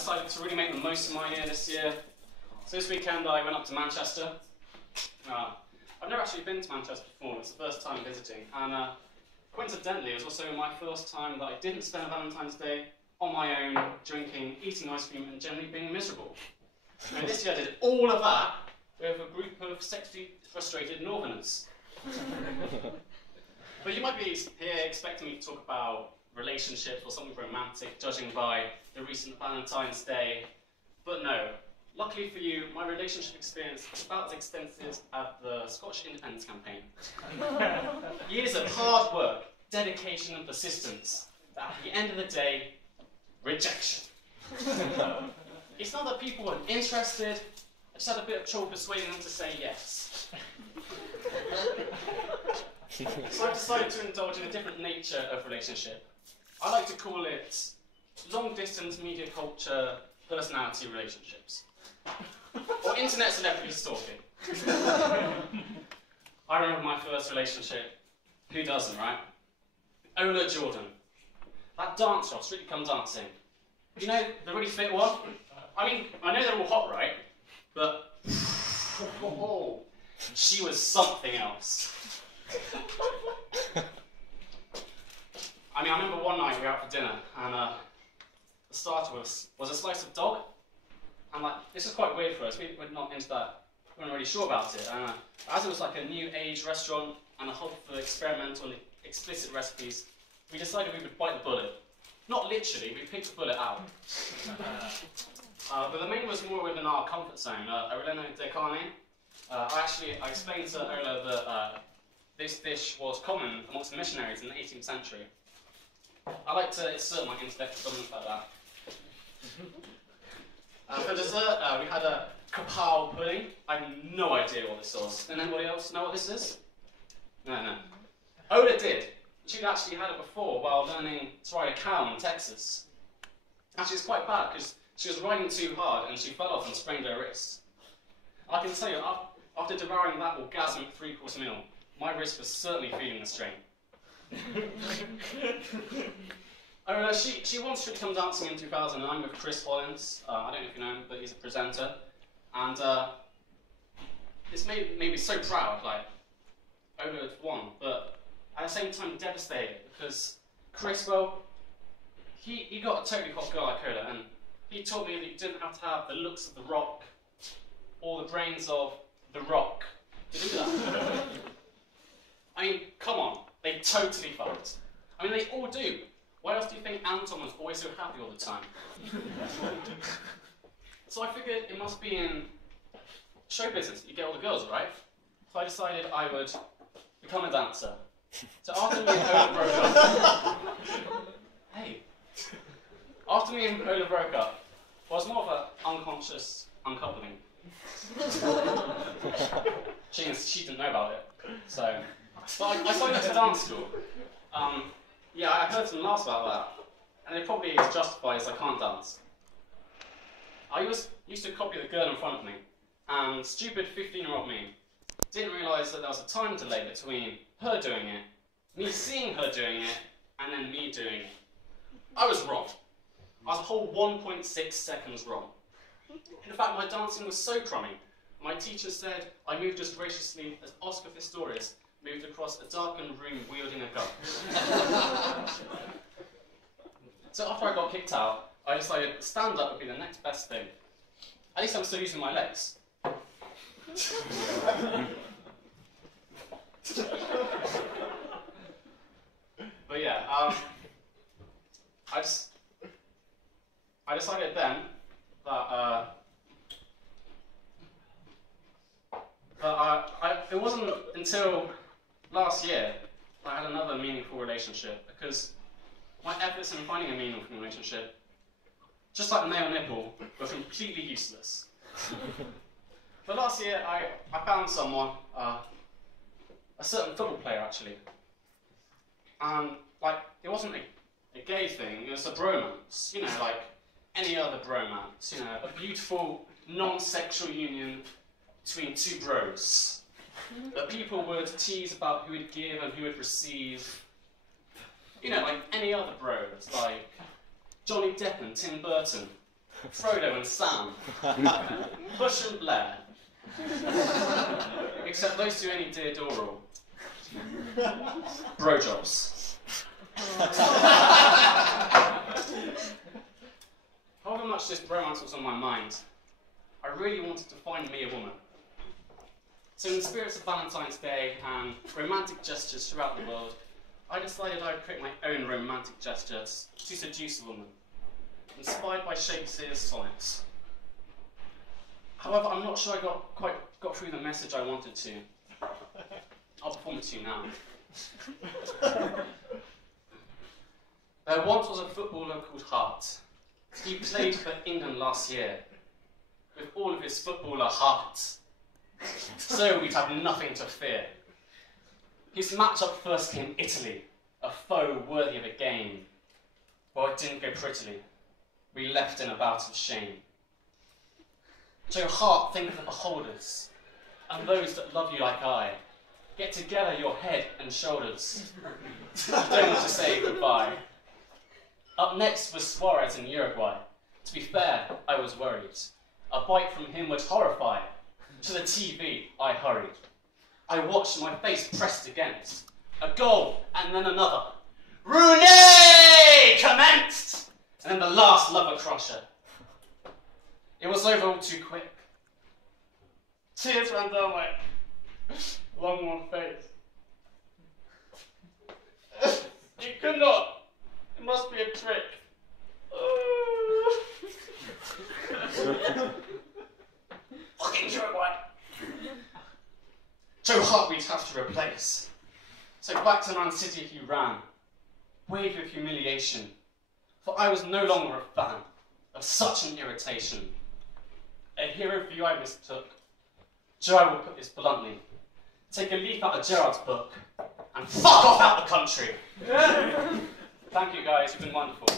decided to really make the most of my year this year. So this weekend I went up to Manchester. I've never actually been to Manchester before, it's the first time visiting. And coincidentally, it was also my first time that I didn't spend Valentine's Day on my own, drinking, eating ice cream, and generally being miserable. And this year I did all of that with a group of sexually frustrated northerners. But you might be here expecting me to talk about relationships or something romantic, judging by the recent Valentine's Day. But no, luckily for you, my relationship experience is about as extensive as the Scottish independence campaign. Years of hard work, dedication and persistence, but at the end of the day, rejection. It's not that people weren't interested, I just had a bit of trouble persuading them to say yes. So I decided to indulge in a different nature of relationship. I like to call it long-distance media culture personality relationships. Or internet celebrity stalking. I remember my first relationship. Who doesn't, right? Ola Jordan. That dancer off Strictly Come Dancing. You know, the really fit one? I mean, I know they're all hot, right? But she was something else. I mean, I remember one night we were out for dinner, and the starter was a slice of dog. And like, this is quite weird for us. We're not into that. We weren't really sure about it. And as it was like a new age restaurant and a hub for experimental and explicit recipes, we decided we would bite the bullet. Not literally, we picked the bullet out. But the menu was more within our comfort zone. Aurelino de carne. I explained to Ola that this dish was common amongst the missionaries in the 18th century. I like to assert my intellectual dominance like that. For dessert, we had a kapow pudding. I have no idea what this was. Does anybody else know what this is? No. Ola did. She'd actually had it before while learning to ride a cow in Texas. Actually, it's quite bad because she was riding too hard and she fell off and sprained her wrist. I can tell you, after devouring that orgasmic three-course meal, my wrist was certainly feeling the strain. She won Strictly Come Dancing in 2009 with Chris Hollins. I don't know if you know him, but he's a presenter. And this made me so proud, like, Ola had won, but at the same time devastated, because Chris, well, he got a totally hot girl like Ola, and he told me that you didn't have to have the looks of The Rock, or the brains of The Rock to do that. I mean, come on, they totally fucked. I mean, they all do. Why else do you think Anton was always so happy all the time? So I figured it must be in show business. You get all the girls, right? So I decided I would become a dancer. So after me and Ola broke up... After me and Ola broke up, well, it was more of an unconscious uncoupling. She didn't know about it. So I signed up to dance school. Yeah, I heard some laughs about that, and it probably is justified as I can't dance. I used to copy the girl in front of me, and stupid 15-year-old me didn't realise that there was a time delay between her doing it, me seeing her doing it, and then me doing it. I was wrong. I was a whole 1.6 seconds wrong. In fact, my dancing was so crummy, my teacher said I moved as graciously as Oscar Pistorius moved across a darkened room wielding a gun. So after I got kicked out, I decided stand-up would be the next best thing. At least I'm still using my legs. But yeah, I decided then that it wasn't until last year that I had another meaningful relationship, because my efforts in finding a meaningful relationship, just like the male nipple, were completely useless. But last year I found someone, a certain football player actually, and like it wasn't a gay thing, it was a bromance, you know, like any other bromance, you know, a beautiful non-sexual union between two bros. That people would tease about who would give and who would receive. You know, like any other bros, like Johnny Depp and Tim Burton. Frodo and Sam, Bush and Blair. Except those two only did oral. Brojobs. However much this romance was on my mind, I really wanted to find me a woman. So in the spirit of Valentine's Day and romantic gestures throughout the world, I decided I would create my own romantic gestures to seduce a woman, inspired by Shakespeare's sonnets. However, I'm not sure I quite got through the message I wanted to. I'll perform it to you now. There once was a footballer called Hart. He played for England last year, with all of his footballer heart. So we'd have nothing to fear. His match-up first came Italy, a foe worthy of a game. Well, it didn't go prettily. We left in a bout of shame. Joe Hart, think of the beholders, and those that love you like I. Get together your head and shoulders. You don't want to say goodbye. Up next was Suarez in Uruguay. To be fair, I was worried. A bite from him would horrify. To the TV, I hurried. I watched my face pressed against. A goal, and then another. Rooney commenced! And then the last lover crusher. It was over all too quick. Tears ran down my long worn face. You could not. It must be a trick. Fucking Uruguay. Joe Hart we'd have to replace. So back to Man City he ran, waved with humiliation, for I was no longer a fan of such an irritation. A hero view I mistook. Joe, I will put this bluntly. Take a leaf out of Gerard's book and fuck off out the country. Thank you guys, you've been wonderful.